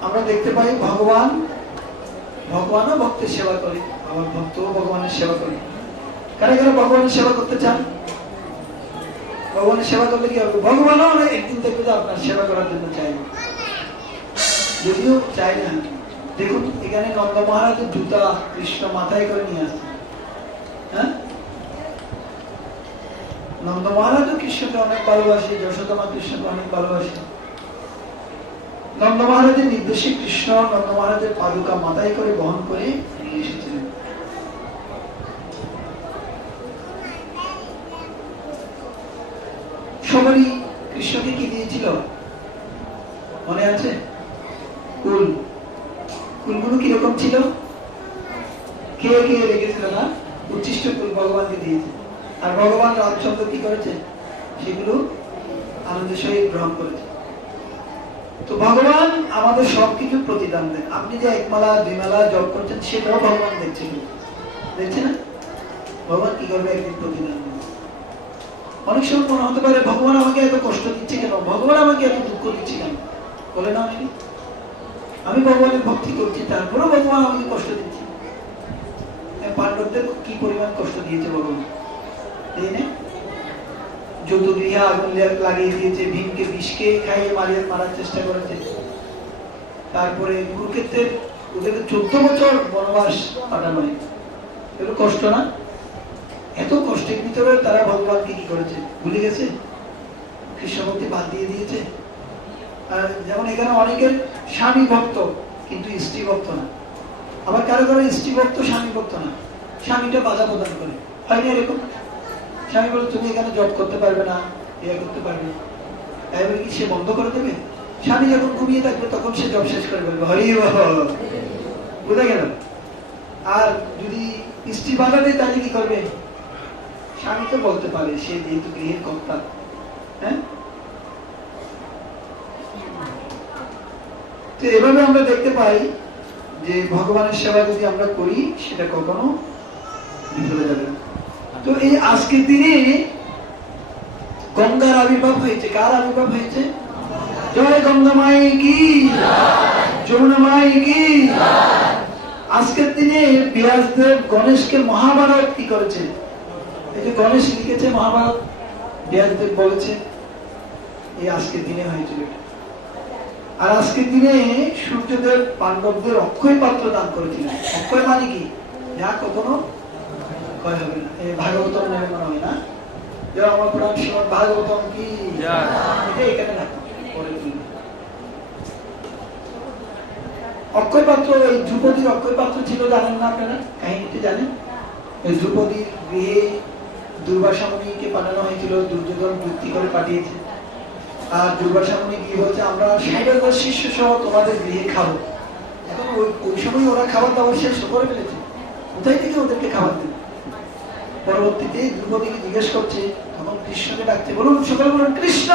আমরা দেখতে পাই ভগবান, ভগবানও ভক্তের সেবা করে, আমার ভক্তও ভগবানের সেবা করে। কারা কারা ভগবানের সেবা করতে চান? ভগবানের সেবা করলে কি হবে, ভগবানও একদিন দেখবে যে আপনার সেবা করার জন্য চাইবে, যদিও চাই না। দেখুন এখানে নন্দ মহারাজের জুতা কৃষ্ণ মাথায় করে নিয়ে আসছে, হ্যাঁ, নন্দ মহারাজও কৃষ্ণকে অনেক ভালোবাসে, যশোদা মা কৃষ্ণকে অনেক ভালোবাসে। নন্দ মহারাজের নির্দেশে কৃষ্ণ নন্দ মহারাজের পাদুকা মাথায় করে বহন করে নিয়ে এসেছিলেন। সবারই কৃষ্ণকে কি দিয়েছিল মনে আছে, কুল, কুলগুলো কিরকম ছিল, কে কে রেখেছিল না, উচ্ছিষ্ট কুল ভগবানকে দিয়েছে, আর ভগবান রামচন্দ্র কি করেছে, সেগুলো আনন্দের সহিত গ্রহণ করেছে। তো ভগবান আমাদের সবকিছু প্রতিদান দেন। আপনি যে এক মালা দুই মালা জপ করছেন, সেটাও ভগবান দেখছেন, দেখছে না, ভগবান কি করবে, একদিন প্রতিদান দেন। অনেক সময় মনে হতে পারে ভগবান আমাকে এত কষ্ট দিচ্ছে কেন, ভগবান আমাকে এত দুঃখ দিচ্ছে কেন, বলে না আমি ভগবানের ভক্তি করছি, তারপরেও ভগবান আমাকে কষ্ট দিচ্ছে। পাণ্ডবদের কি পরিমাণ কষ্ট দিয়েছে ভগবান, তাই না? যদুগৃহে আগুন লাগিয়ে দিয়েছে, ভীমকে বিষকে খাইয়ে মারার চেষ্টা করেছে, তারপরে কুরুক্ষেত্রের ওদেরকে 14 বছর বনবাস পাঠানো হয়। এগুলো কষ্ট না? এত কষ্টের ভিতরে তারা ভগবানকে কি করেছে? ভুলে গেছে, কৃষ্ণ ভক্তি বাদ দিয়ে দিয়েছে। আর যেমন এখানে অনেকের স্বামী ভক্ত কিন্তু স্ত্রী ভক্ত না, আবার কারো কারো স্ত্রী ভক্ত স্বামী ভক্ত না, স্বামীটা বাধা প্রদান করে। হয়নি এরকম? স্বামী বলে তুমি এখানে জব করতে পারবে না, ইয়ে করতে পারবে না, তাই বলে কি সে বন্ধ করে দেবে? স্বামী যখন ঘুমিয়ে থাকবে তখন সে জব শেষ করে বলবে হরি বুঝা গেল। আর যদি স্ত্রী বাধা দেয় তাহলে কি করবে? স্বামী তো বলতে পারে, সে যেহেতু গৃহের কর্তা। হ্যাঁ, তো এভাবে আমরা দেখতে পাই যে ভগবানের সেবা যদি আমরা করি সেটা কখনো বিফলে যাবে না। তো এই আজকের দিনে গঙ্গার আবির্ভাব হয়েছে। কার আবির্ভাব হয়েছে? জয় গঙ্গা মাই কি, যমুনা মাই কি। আজকের দিনে ব্যাসদেব গণেশকে মহাভারত কি করেছে? এই যে গণেশ লিখেছে মহাভারত, ব্যাসদেব বলেছে এই আজকের দিনে হয়েছিল। আর আজকের দিনে সূর্যদেব পাণ্ডবদের অক্ষয় পাত্র দান করেছিলেন। অক্ষয় মানে কি? যা কখনো ক্ষয় হবে না। এই ভাগবতম নামে মনে হয় না? আমার প্রাণ শ্রীমদ ভাগবতম কি, এটা এখানে রাখো পরে। অক্ষয় পাত্র, এই দ্রৌপদীর অক্ষয় পাত্র ছিল, জানেন না আপনারা? কাহিনীতে জানেন? এই দ্রৌপদীর গৃহে দুর্বাসা মুনিকে পাঠানো হয়েছিল, দুর্যোধন যুক্তি করে পাঠিয়েছে। আর দুর্বাসা মুনি গিয়ে বলছে আমরা 60,000 শিষ্য সহ তোমাদের গৃহে খাবো। এখন ওই সময় ওরা খাবার দাবার শেষ করে ফেলেছে, কোথায় থেকে ওদেরকে খাবার দেবে? পরবর্তীতে দ্রৌপদীকে জিজ্ঞেস করছে, তখন কৃষ্ণকে ডাকছে, বলুন সকলে বলুন কৃষ্ণ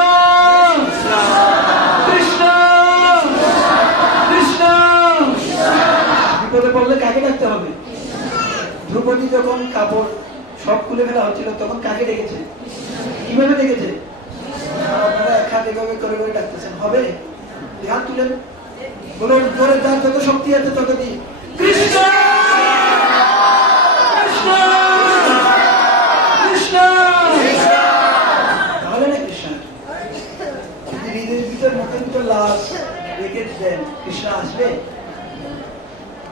কৃষ্ণ কৃষ্ণ। বিপদে পড়লে কাকে ডাকতে হবে? দ্রৌপদী যখন কাপড় সব খুলে ফেলা হচ্ছিল তখন কাকে ডেকেছে? কিভাবে ডেকেছে? আপনারা এক হাত এভাবে করে করে ডাকতেছেন, হবে? হাত তুলেন, বলুন জোরে, যার যত শক্তি আছে তত দিই কৃষ্ণ কৃষ্ণ কৃষ্ণ। তাহলে না কৃষ্ণ হৃদয়ের ভিতর মুখের ভিতর লাশ রেখে দেন, কৃষ্ণ আসবে।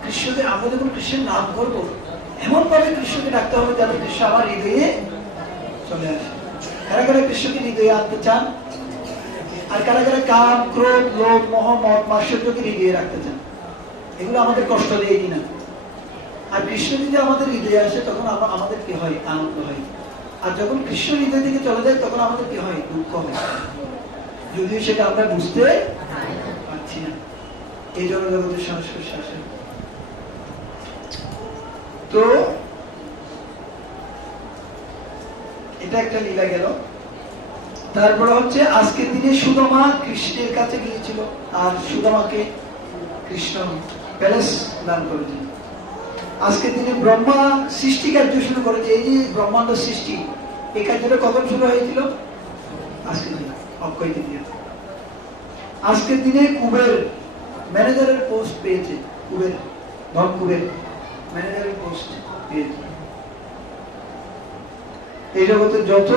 কৃষ্ণকে আমরা যখন কৃষ্ণের নাম করবো এমন ভাবে কৃষ্ণকে ডাকতে হবে যাতে কৃষ্ণ আমার হৃদয়ে চলে আসে। কারা কারা কৃষ্ণকে হৃদয়ে আনতে চান? আর কারা কারা কাম ক্রোধ লোভ মোহ মদ মাৎসর্যকে হৃদয়ে রাখতে চান? এগুলো আমাদের কষ্ট দেয় কিনা? আর কৃষ্ণ যদি আমাদের হৃদয়ে আসে তখন আমাদের কি হয়? আনন্দ হয়। আর যখন কৃষ্ণ হৃদয় থেকে চলে যায় তখন আমাদের কি হয়? দুঃখ হয়, যদিও সেটা আমরা বুঝতে পারছি না। এই জন্য জগতের সংস্কার শাসন। তো এটা একটা লীলা গেল। তারপরে হচ্ছে আজকের দিনে সুদামা কৃষ্ণের কাছে গিয়েছিল, আর সুদামাকে কৃষ্ণ প্যালেস দান করেছিল। আজকের দিনে ব্রহ্মা সৃষ্টি কার্য শুরু করেছে। এই যে ব্রহ্মাণ্ড সৃষ্টি, এই কার্যটা কখন শুরু হয়েছিল? আজকের দিনে, অক্ষয় তৃতীয়া। আজকের দিনে কুবের ম্যানেজারের পোস্ট পেয়েছে। কুবের, ধন কুবের ম্যানেজারের পোস্ট পেয়েছে। এই জগতের যত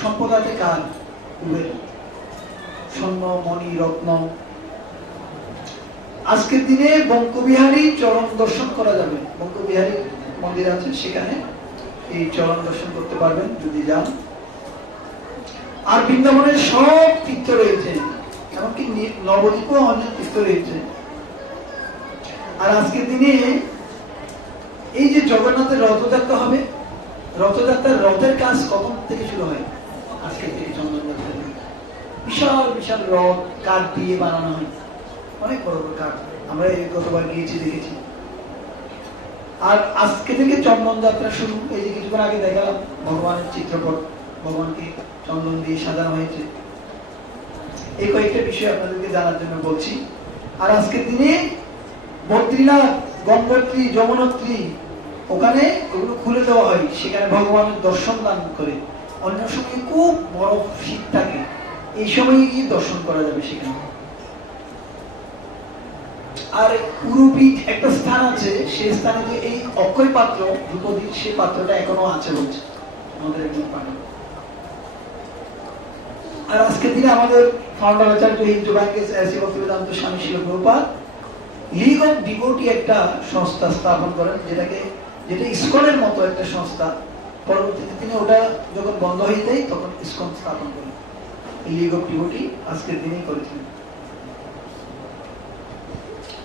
সম্পদ আছে কার? কুবের। স্বর্ণ মণি রত্ন। আজকের দিনে বঙ্কবিহারী চরণ দর্শন করা যাবে। বঙ্কবিহারী মন্দির আছে, সেখানে এই চরণ দর্শন করতে পারবেন যদি যান। আর বৃন্দাবনের সব তীর্থ রয়েছে, এমনকি নবদ্বীপও অনেক তীর্থ রয়েছে। আর আজকের দিনে এই যে জগন্নাথের রথযাত্রা হবে, রথযাত্রার রথের কাজ কখন থেকে শুরু হয়? আজকে থেকে চন্দন যাত্রা। বিশাল বিশাল রথ কাঠ দিয়ে বানানো হয়, অনেক বড় বড় কাঠ। আমরা গতবার গিয়েছি, দেখেছি। আর আজকে থেকে চন্দন যাত্রা শুরু। এই যে কিছুক্ষণ আগে দেখালাম ভগবানের চিত্রপট, ভগবানকে চন্দন দিয়ে সাজানো হয়েছে। এই কয়েকটা বিষয় আপনাদেরকে জানার জন্য বলছি। আর আজকের দিনে বদ্রীনাথ, গঙ্গোত্রী, যমুনোত্রী, ওখানে ওগুলো খুলে দেওয়া হয়, সেখানে ভগবানের দর্শন দান করে। অন্য সময় খুব বড় শীত থাকে, এই সময় গিয়ে দর্শন করা যাবে সেখানে। আর পুরোপীঠ একটা স্থান আছে, সেই স্থানে যে এই অক্ষয় পাত্র দ্রৌপদীর, সেই পাত্রটা এখনো আছে বলছে আমাদের একজন পানি। আর আজকের দিনে আমাদের ফাউন্ডার আচার্য হিন্দু ব্যাংকের শ্রী ভক্তিবেদান্ত স্বামী শিল প্রভুপাদ লিগ অফ ডিভোটি একটা সংস্থা স্থাপন করেন, যেটা ইসকনের মতো একটা সংস্থা। পরবর্তীতে তিনি ওটা যখন বন্ধ হয়ে যায় তখন ইসকন স্থাপন করেন। লিগ অফ ডিভোটি আজকের দিনেই করেছিলেন।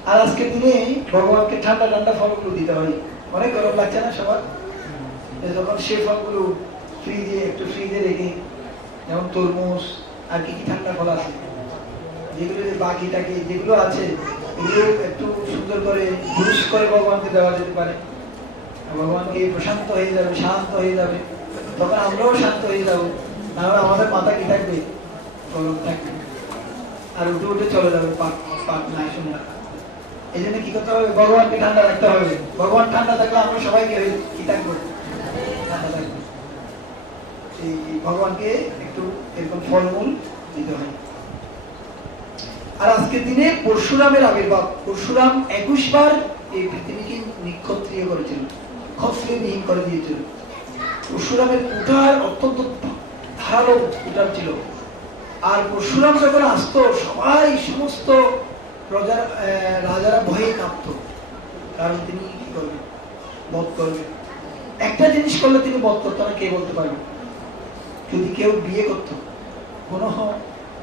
আর আজকের দিনে ভগবানকে ঠান্ডা ঠান্ডা ফলগুলো দিতে হয়। অনেক গরম লাগছে না সবার? যখন সে ফলগুলো ফ্রিজে রেখে, যেমন তরমুজ আর কি কি ঠান্ডা ফল আছে, যেগুলো বাকি টাকি যেগুলো আছে এগুলো একটু সুন্দর করে জুস করে ভগবানকে দেওয়া যেতে পারে। ভগবানকে প্রশান্ত হয়ে যাবে, শান্ত হয়ে যাবে, তখন আমরাও শান্ত হয়ে যাবো। নাহলে আমাদের মাথা কি থাকবে? গরম থাকবে, আর উঠে উঠে চলে যাবে পাক নাই শুনলাম। এই জন্য কি করতে হবে? ভগবানকে ঠান্ডা রাখতে হবে। ভগবান ঠান্ডা থাকলে আমরা সবাই কি থাকবো? ঠান্ডা থাকবো। এই ভগবানকে একটু এরকম ফলমূল দিতে হয়। আর আজকের দিনে পরশুরামের আবির্ভাব। পরশুরাম 21 বার এই পৃথিবীকে নিক্ষত্রিয় করেছিল, ক্ষত্রিয়বিহীন করে দিয়েছিল। পরশুরামের কুঠার অত্যন্ত ধারালো কুঠার ছিল। আর পরশুরাম যখন আসতো সমস্ত রাজারা ভয়ে কাঁপত, কারণ তিনি কি করবেন? বধ করবেন। একটা জিনিস করলে তিনি বধ করতো না, কে বলতে পারবে? যদি কেউ বিয়ে করতো,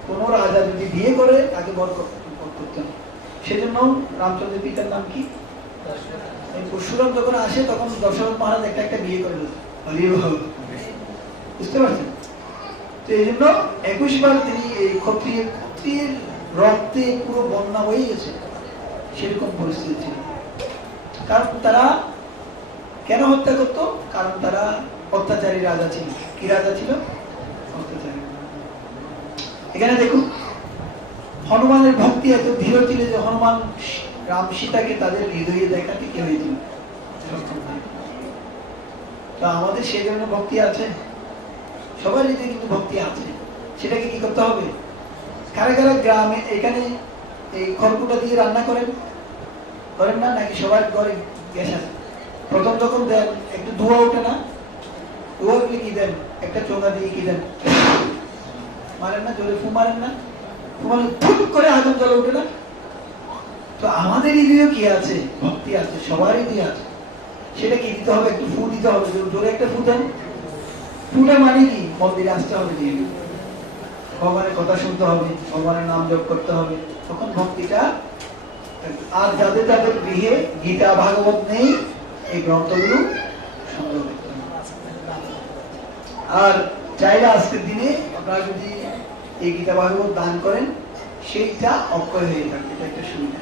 কোন রাজা যদি বিয়ে করে তাকে বধ করতেন। সেজন্য রামচন্দ্রের পিতার নাম কি? পরশুরাম যখন আসে তখন দশরথ মহারাজ একটা বিয়ে করে দিত। বুঝতে পারছেন? তো এই জন্য 21 বার তিনি এই ক্ষত্রিয়ের রক্তে পুরো বন্যা হয়ে গেছে, সেরকম পরিস্থিতি ছিল। কারণ তারা কেন হত্যা করতো? কারণ তারা অত্যাচারী রাজা ছিল। কি রাজা ছিল? অত্যাচারী। এখানে দেখুন, হনুমানের ভক্তি এত দৃঢ় ছিল যে হনুমান রাম সীতাকে তাদের হৃদয়ে দেখাতে কি হয়েছিল? তা আমাদের সেই জন্য ভক্তি আছে, সবার হৃদয়ে কিন্তু ভক্তি আছে। সেটাকে কি করতে হবে? কারা কারা গ্রামে এখানে এই খড়কুটা দিয়ে রান্না করেন না? নাকি সবার ঘরে গ্যাস আছে? প্রথম যখন দেন একটু ধোঁয়া ওঠে না? ধোঁয়া উঠলে কি দেন? একটা চোঙা দিয়ে কি দেন? মারেন না? জোরে ফু মারেন না? ফুট করে আগুন জ্বলে ওঠে না? তো আমাদের হৃদয়ে কি আছে? ভক্তি আছে, সবার হৃদয়ে আছে। সেটা কি দিতে হবে? একটু ফু দিতে হবে। জোরে একটা ফু দেন। ফুটা মানে কি? মন্দিরে আসতে হবে, দিয়ে ভগবানের কথা শুনতে হবে, ভগবানের নাম জপ করতে হবে, তখন ভক্তিটা। আর যাদের যাদের গৃহে গীতা ভাগবত নেই, এই গ্রন্থগুলো সংগ্রহ করতে হবে। আর চাইলে আজকের দিনে আপনারা যদি এই গীতা ভাগবত দান করেন, সেইটা অক্ষয় হয়ে থাকবে। এটা একটা সুবিধা।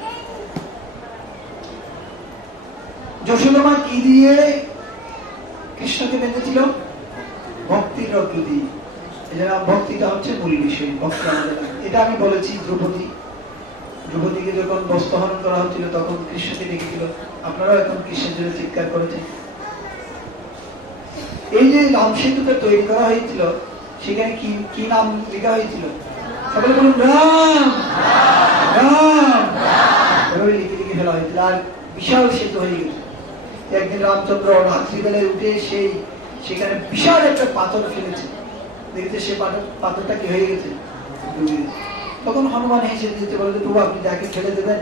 যশোদা কি দিয়ে কৃষ্ণকে বেঁধেছিল? ভক্তির রত্ন দিয়ে। ভক্তিটা হচ্ছে মূল বিষয়। ভক্তি আমাদের, এটা আমি বলেছি। দ্রৌপদীকে যখন বস্ত্রহরণ করা হচ্ছিল তখন কৃষ্ণকে ডেকেছিল। আপনারাও এখন কৃষ্ণের জন্য চিৎকার করেছেন। এই যে রাম সেতুটা তৈরি করা হয়েছিল, সেখানে কি নাম লেখা হয়েছিল? সকলে বলুন রাম রাম। এভাবে লিখে লিখে ফেলা হয়েছিল। আর বিশাল সেতু হয়ে গেছে। একদিন রামচন্দ্র রাত্রিবেলায় উঠে সেখানে বিশাল একটা পাথর ফেলেছে। দেখেছে সে পাথরটা কি হয়ে গেছে? তখন হনুমান হেসে দিতে বলে, প্রভু আপনি যাকে ছেড়ে দেবেন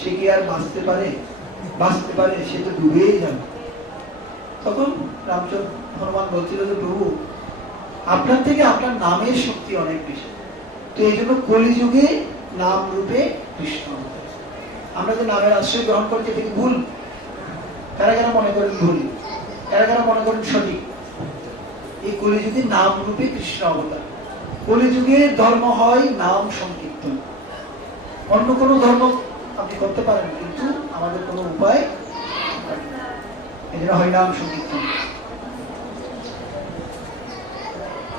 সে কি আর বাঁচতে পারে? সে তো ডুবেই যাবে। তখন হনুমান বলছিল যে প্রভু, আপনার থেকে আপনার নামের শক্তি অনেক বেশি। তো এই জন্য কলিযুগে নাম রূপে কৃষ্ণ। আমরা যে নামের আশ্রয় গ্রহণ করছি এটা কি ভুল? কারা কারা মনে করেন ভুল? কারা কারা মনে করেন সঠিক? এই কলিযুগে নাম রূপে কৃষ্ণ অবতার। কলিযুগের ধর্ম হয় নাম সংকীর্তন। অন্য কোন ধর্ম আপনি করতে পারেন, কিন্তু আমাদের কোনো উপায় এটা হয় নাম সংকীর্তন।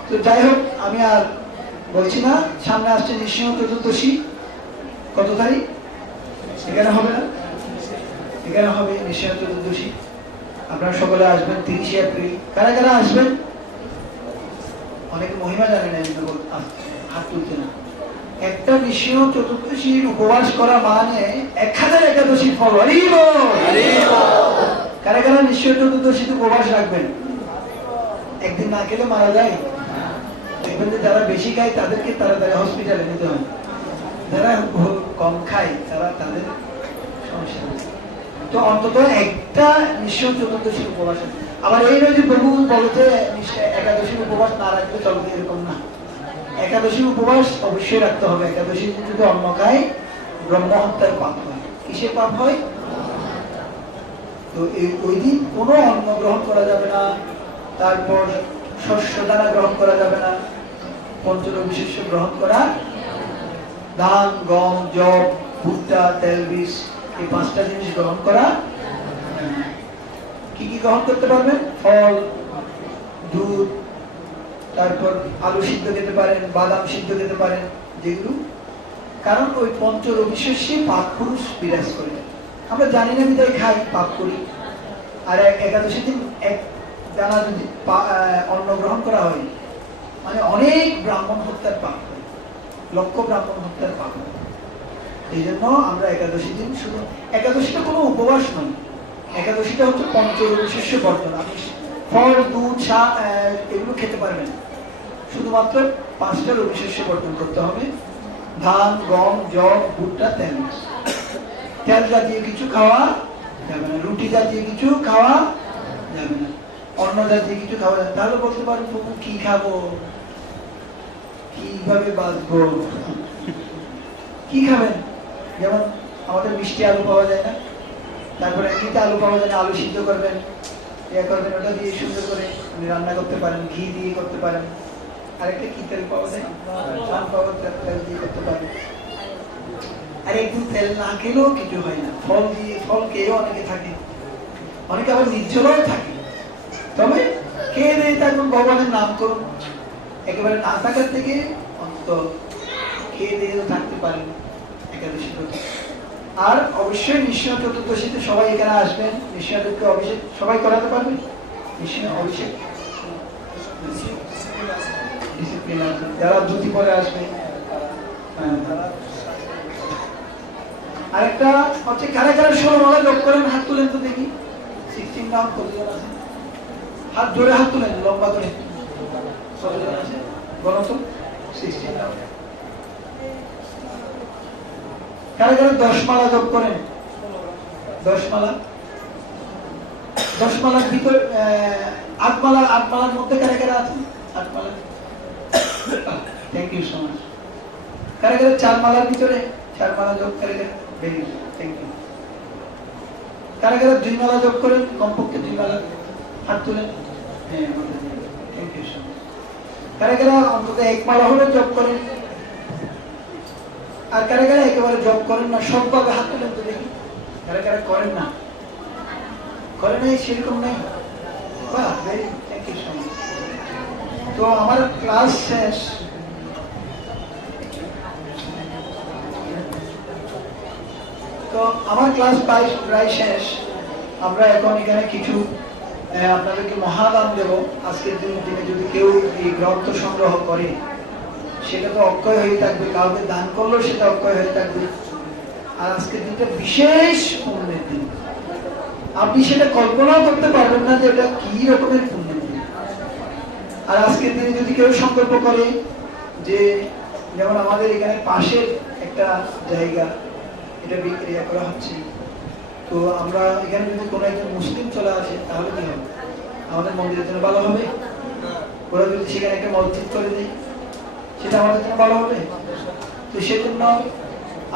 তো যাই হোক, আমি আর বলছি না। সামনে আসছে নৃসিংহ চতুর্দশী। কত তারিখ? এখানে হবে না? এখানে হবে নৃসিংহ চতুর্দশী। আপনারা সকলে আসবেন 30শে এপ্রিল। কারা কারা আসবেন? অনেকে মহিমা জানে না, হাত তুলতে না। একটা নৃসিংহ চতুর্দশীর উপবাস করা মানে 1000 একাদশীর ফল। কারা কারা নৃসিংহ চতুর্দশীতে উপবাস রাখবেন? একদিন না খেলে মারা যায়। দেখবেন যে যারা বেশি খায় তাদেরকে তাড়াতাড়ি হসপিটালে নিতে হয়। যারা কম খায় তাদের সমস্যা নেই। তো অন্তত একটা নিঃস্ব চতুর্দশীর উপবাস আছে। আবার এই নয় যে প্রভু বলতে একাদশীর উপবাস না রাখলে চলবে, এরকম না। একাদশীর উপবাস অবশ্যই রাখতে হবে। একাদশী যদি অন্ন খায় ব্রহ্ম হত্যার পাপ হয়। কিসের পাপ হয়? তো ওই দিন কোনো অন্ন গ্রহণ করা যাবে না, তারপর শস্য দানা গ্রহণ করা যাবে না, পঞ্চরবি শস্য গ্রহণ করা, ধান, গম, জব, ভুট্টা, তেল বীজ, এই পাঁচটা জিনিস গ্রহণ করা। কি কি গ্রহণ করতে পারবেন? ফল, দুধ, তারপর আলু সিদ্ধ খেতে পারেন, বাদাম সিদ্ধ খেতে পারেন, যেগুলো, কারণ ওই পঞ্চরবি শস্যে পাপ পুরুষ বিরাজ করে। আমরা জানি না বিদায় খাই, পাপ করি। আর একাদশী দিন এক দানা যদি অন্ন গ্রহণ করা হয়, মানে অনেক ব্রাহ্মণ হত্যার পাপ হয়, লক্ষ ব্রাহ্মণ হত্যার পাপ হয়। এই জন্য আমরা একাদশী দিন শুধু, একাদশীটা কোনো উপবাস নয়, একাদশীটা হচ্ছে পঞ্চরবি শস্য বর্জন। আপনি ফল, দুধ, শাক এগুলো খেতে পারবেন, শুধুমাত্র 5টা রবি শস্য বর্জন করতে হবে। ধান, গম, জব, ভুট্টা, তেল। তেল জাতীয় কিছু খাওয়া যাবে না, রুটি জাতীয় কিছু খাওয়া যাবে না, অন্ন জাতীয় কিছু খাওয়া যাবে। তাহলে বলতে পারবো প্রভু কি খাবো, কিভাবে বাঁচবো, কি খাবেন? যেমন আমাদের মিষ্টি আলু পাওয়া যায় না, তারপরে এমনিতে আলু পাওয়া যায় না, আলু সিদ্ধ করবেন, ইয়ে করবেন, ওটা দিয়ে সুন্দর করে আপনি রান্না করতে পারেন, ঘি দিয়ে করতে পারেন। আরেকটা কি তেল পাওয়া যায়? সানফ্লাওয়ার তেল দিয়ে করতে পারেন। আর একটু তেল না খেলেও কিছু হয় না, ফল দিয়ে, ফল খেয়েও অনেকে থাকে, অনেকে আবার নির্জলও থাকে। তবে খেয়ে দিয়ে থাকুন, ভগবানের নাম করুন, একেবারে না থাকার থেকে অন্তত খেয়ে দিয়ে থাকতে পারেন একাদশী ব্রতে। আর অবশ্যই নিঃস্ব চতুর্দশীতে সবাই এখানে আসবেন, নিঃস্বদেবকে অভিষেক সবাই করাতে পারবেন। নিঃস্ব অভিষেক ডিসিপ্লিন আছে, যারা ধুতি পরে আসবে। আরেকটা হচ্ছে কারা কারা 16 মালা যোগ করেন, হাত তুলেন তো দেখি। 16 রাউন্ড কতজন আছে? হাত জোরে হাত তুলেন, লম্বা করে। কতজন আছে বলো তো? 16 রাউন্ড। কারা কারা 10 মালা যোগ করেন? 10 মালা, 10 মালার ভিতর 8 মালা, 8 মালার মধ্যে কারা কারা আছেন? 8 মালা। Thank you so much. কারা কারা 4 মালার ভিতরে 4 মালা যোগ করে? Very good, thank you. কারা কারা 2 মালা যোগ করেন? কমপক্ষে 2 মালা, হাত তুলেন। হ্যাঁ, থ্যাংক ইউ সো মাচ। কারা কারা অন্তত 1 মালা হলে যোগ করেন? আর কারা কারা একেবারে যোগ করেন না, সবভাবে হাত তুলেন তো দেখি। কারা কারা করেন না? করেন নাই, সেরকম নাই? বাহ, very good, thank you so much. তো আমার ক্লাস শেষ। তো আমার ক্লাস প্রায় শেষ। আমরা এখন এখানে কিছু আপনাদেরকে মহাদান দেব। আজকের দিনে যদি কেউ এই গ্রন্থ সংগ্রহ করে, সেটা তো অক্ষয় হয়ে থাকবে, কাউকে দান করলেও সেটা অক্ষয় হয়ে থাকবে। আর আজকের দিনটা বিশেষ পুণ্যের দিন, আপনি সেটা কল্পনাও করতে পারবেন না যে এটা কি রকমের পুণ্যের দিন। আর আজকের দিনে যদি কেউ সংকল্প করে যে, যেমন আমাদের এখানে পাশের একটা জায়গা, এটা বিক্রিয়া করা হচ্ছে, তো আমরা এখানে যদি কোনো একজন মুসলিম চলে আসে তাহলে কি হবে? আমাদের মন্দিরের জন্য ভালো হবে। ওরা যদি সেখানে একটা মসজিদ করে দেয়, সেটা আমাদের জন্য ভালো হবে। তো সেজন্য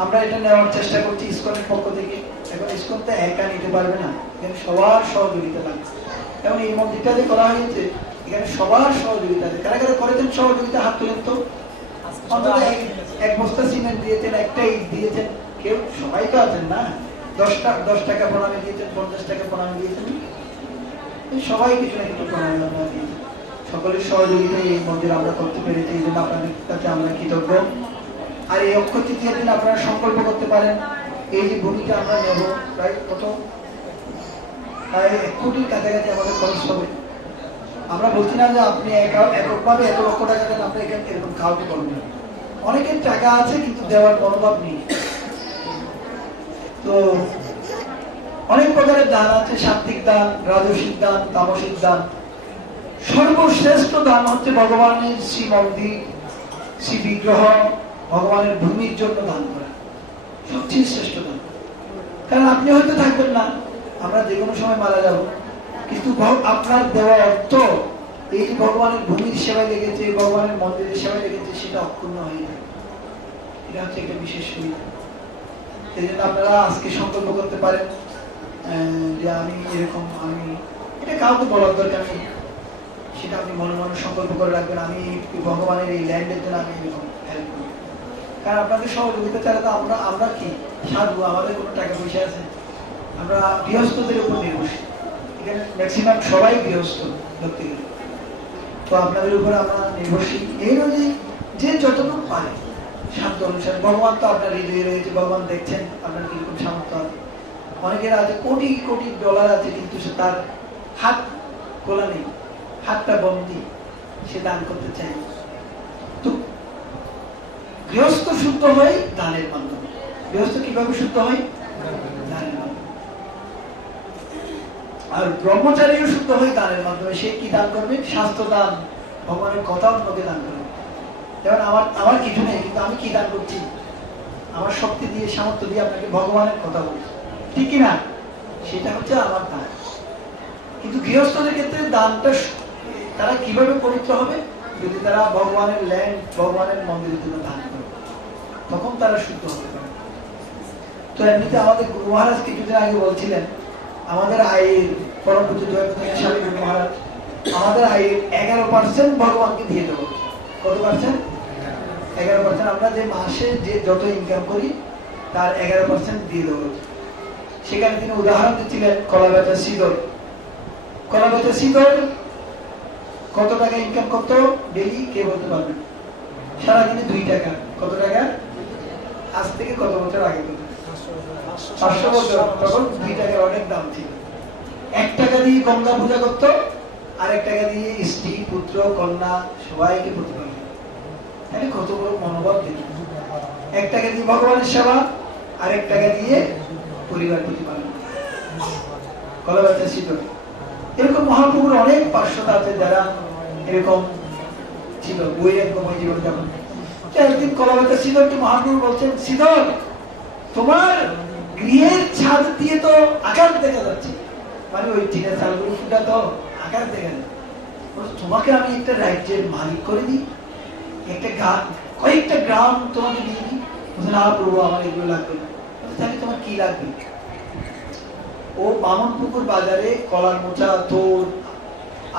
আমরা এটা নেওয়ার চেষ্টা করছি ইসকনের পক্ষ থেকে। এখন ইসকন তো একা নিতে পারবে না, এখানে সবার সহযোগিতা লাগবে। এবং এই মন্দিরটা যে করা হয়েছে, এখানে সবার সহযোগিতা আছে। কারা কারা করেছেন সহযোগিতা? হাত তুলেন তো। অন্তত 1 বস্তা সিমেন্ট দিয়েছেন, একটা ইট দিয়েছেন কেউ, সবাই তো আছেন না। 10 টাকা প্রণামী দিয়েছেন, 50 টাকা প্রণামী দিয়েছেন, সবাই কিছু না কিছু প্রণামী আমরা দিয়েছি। সকলের সহযোগিতায় এই মন্দির আমরা করতে পেরেছি, এই জন্য আপনাদের কাছে আমরা কৃতজ্ঞ। আর এই অক্ষয় তৃতীয়ার দিন আপনারা সংকল্প করতে পারেন, এই যে ভূমিটা আমরা নেব, প্রায় কত, প্রায় 1 কোটির কাছাকাছি আমাদের খরচ হবে। আমরা বলছি না যে আপনি এককভাবে 1 লক্ষ টাকা দেন, আপনি এখানে এরকম কাউকে করবেন না। অনেকের টাকা আছে কিন্তু দেওয়ার মনোভাব নেই। তো অনেক প্রকারের দান আছে, সাত্বিক দান, রাজসিক দান, তামসিক দান। সর্বশ্রেষ্ঠ দান হচ্ছে ভগবানের শ্রী মন্দির, শ্রী বিগ্রহ, ভগবানের ভূমির জন্য দান করা সবচেয়ে শ্রেষ্ঠ দান। কারণ আপনি হয়তো থাকবেন না, আমরা যে কোনো সময় মারা যাব, কিন্তু আপনার দেওয়া অর্থ এই যে ভগবানের ভূমির সেবায় লেগেছে, ভগবানের মন্দিরের সেবায় লেগেছে, সেটা অক্ষুণ্ণ হয়ে যায়। এটা হচ্ছে একটা বিশেষ সুবিধা। এই জন্য আপনারা আজকে সংকল্প করতে পারেন যে আমি এরকম, আমি এটা কাউকে বলার দরকার নেই, সেটা আপনি মনে মনে সংকল্প করে রাখবেন, আমি ভগবানের এই ল্যান্ডের জন্য আমি এরকম হেল্প করব। কারণ আপনাদের সহযোগিতা ছাড়া তো আমরা কি সাধু, আমাদের কোনো টাকা পয়সা আছে? আমরা গৃহস্থদের উপর নির্ভরশীল, এখানে ম্যাক্সিমাম সবাই গৃহস্থ ধরতে গেলে। তো আপনাদের উপর আমরা নির্ভরশীল, এই অনুযায়ী যে যতটুকু পারে সাধ্য অনুসারে। ভগবান তো আপনার হৃদয়ে রয়েছে, ভগবান দেখছেন আপনার কিরকম সামর্থ্য আছে। অনেকের আছে কোটি কোটি ডলার আছে, কিন্তু সে তার হাত খোলা নেই, হাতটা বন্দি, সে দান করতে চায়। তো গৃহস্থ শুদ্ধ হয় দানের মাধ্যমে। গৃহস্থ কিভাবে শুদ্ধ হয়? দানের মাধ্যমে। আর ব্রহ্মচারীও শুদ্ধ হয় দানের মাধ্যমে। সে কি দান করবে? স্বাস্থ্য দান, ভগবানের কথা অন্যকে দান করবে। যেমন আমার কিছু নেই, কিন্তু আমি কি দান করছি? আমার শক্তি দিয়ে, সামর্থ্য দিয়ে আপনাকে ভগবানের কথা বলছি, ঠিক কিনা? সেটা হচ্ছে আমার দান। কিন্তু গৃহস্থদের ক্ষেত্রে দানটা তারা কিভাবে পবিত্র হবে? যদি তারা ভগবানের ল্যান্ড, ভগবানের মন্দিরের জন্য দান করে, তখন তারা শুদ্ধ হতে পারে। তো এমনিতে আমাদের গুরু মহারাজ কিছুদিন আগে বলছিলেন, আমাদের আয়ের পরম পূজ্য জয়প্রকাশ স্বামী গুরু মহারাজ, আমাদের আয়ের 11% ভগবানকে দিয়ে দেবো। কত পার্সেন্ট? 11%। আমরা যে মাসে যে যত ইনকাম করি তার 11% দিয়ে দেবো। সেখানে তিনি উদাহরণ দিচ্ছিলেন কলা বেচা শীতল। কলা বেচা শীতল কত টাকা ইনকাম করতো ডেইলি? কে বলতে পারবেন? সারাদিনে 2 টাকা। কত টাকা? আজ থেকে কত বছর আগে? 500 বছর। তখন 2 টাকার অনেক দাম ছিল। 1 টাকা দিয়ে গঙ্গা পূজা করতো, আর 1 টাকা দিয়ে স্ত্রী, পুত্র, কন্যা সবাইকে প্রতিপালন। তাহলে কত বড় মনোভাব দেখি। 1 টাকা দিয়ে ভগবানের সেবা, আর 1 টাকা দিয়ে পরিবার প্রতিপালন। কলাবাচ্চা শীতল। এরকম মহাপ্রভুর অনেক পার্শ্বতা আছে যারা এরকম ছিল, বৈরাগ্যময় জীবনযাপন। একদিন কলাবাচ্চা শীতলকে মহাপ্রভু বলছেন, শীতল তোমার গৃহের ছাদ দিয়ে তো আকাশ দেখা যাচ্ছে, মানে ওই টিনের চালগুলো ফুটা তো আকাশ দেখা যায়, তোমাকে আমি একটা রাজ্যের মালিক করে দিই, কয়েকটা গ্রাম তোমাকে দিয়ে দিই। না প্রভু, আমার এগুলো লাগবে না। তাহলে তোমার কি লাগবে? ও বামনপুকুর বাজারে কলার মোচা, তোর,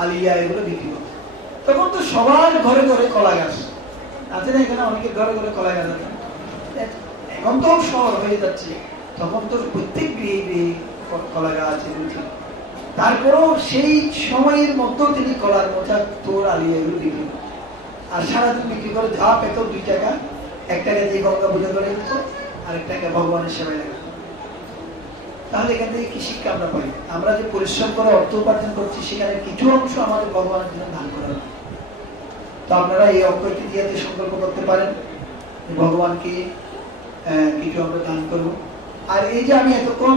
আলিয়া এগুলো বিক্রি করতো। তখন তো সবার ঘরে ঘরে কলা গাছ আছে না, এখানে অনেকের ঘরে ঘরে কলা গাছ আছে। এখন তো শহর হয়ে যাচ্ছে, তখন তো প্রত্যেক গৃহে কলা গাছ এগুলো ছিল। তারপরেও সেই সময়ের মতো তিনি কলার মোচা, তোর, আলিয়া এগুলো বিক্রি করতেন। আর সারাদিন বিক্রি করে যা পেত 2 টাকা, 1 টাকা দিয়ে গঙ্গা পূজা করে দিত, আর 1 টাকা ভগবানের সেবায় লাগাত। তাহলে এখান থেকে কি শিক্ষা আমরা পাই? আমরা যে পরিশ্রম করে অর্থ উপার্জন করছি, সেখানে কিছু অংশ আমাদের ভগবানের জন্য দান করা হবে। তো আপনারা এই অক্ষয়টি দিয়ে সংকল্প করতে পারেন ভগবানকে কিছু আমরা দান করবো। আর এই যে আমি এতক্ষণ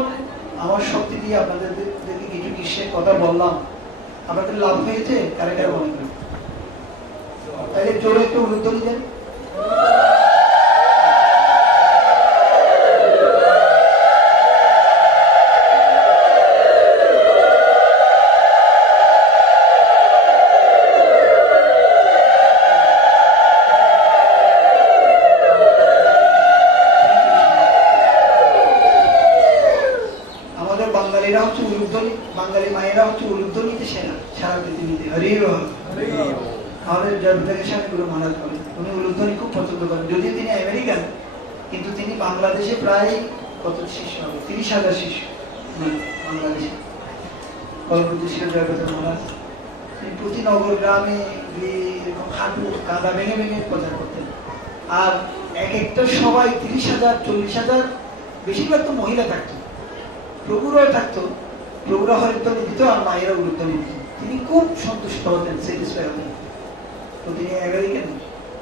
আমার শক্তি দিয়ে আপনাদেরকে কিছু কৃষ্ণের কথা বললাম, আপনাদের লাভ হয়েছে? কারে কারে মনে করেন? তাহলে জোরে একটু উলুধ্বনি দেন। আমাদের বাঙালিরা হচ্ছে উলুধ্বনি, বাঙালি মায়েরা হচ্ছে উলুধ্বনিতে সেরা সারা পৃথিবীতে। হরি বল। আমাদের জয়প্রকাশ স্বামী গুরু মহারাজ বলেন, উনি উলুধ্বনি খুব পছন্দ করেন। যদিও তিনি আমেরিকান, কিন্তু তিনি বাংলাদেশে প্রায় কত শিষ্য হবে? 30,000 শিষ্য বাংলাদেশে। জয়প্রকাশ মহারাজ প্রতি নগর গ্রামে এরকম হাঁটু কাদা ভেঙে ভেঙে প্রচার করতেন। আর এক একটা সবাই 30,000, 40,000, বেশিরভাগ তো মহিলা থাকতো, প্রভুরাও থাকতো। প্রভুরা হরিধ্বনি দিত আর মায়েরা উলুধ্বনি দিত। তিনি খুব সন্তুষ্ট হতেন, স্যাটিসফাই হতেন। তো তিনি আমেরিকান।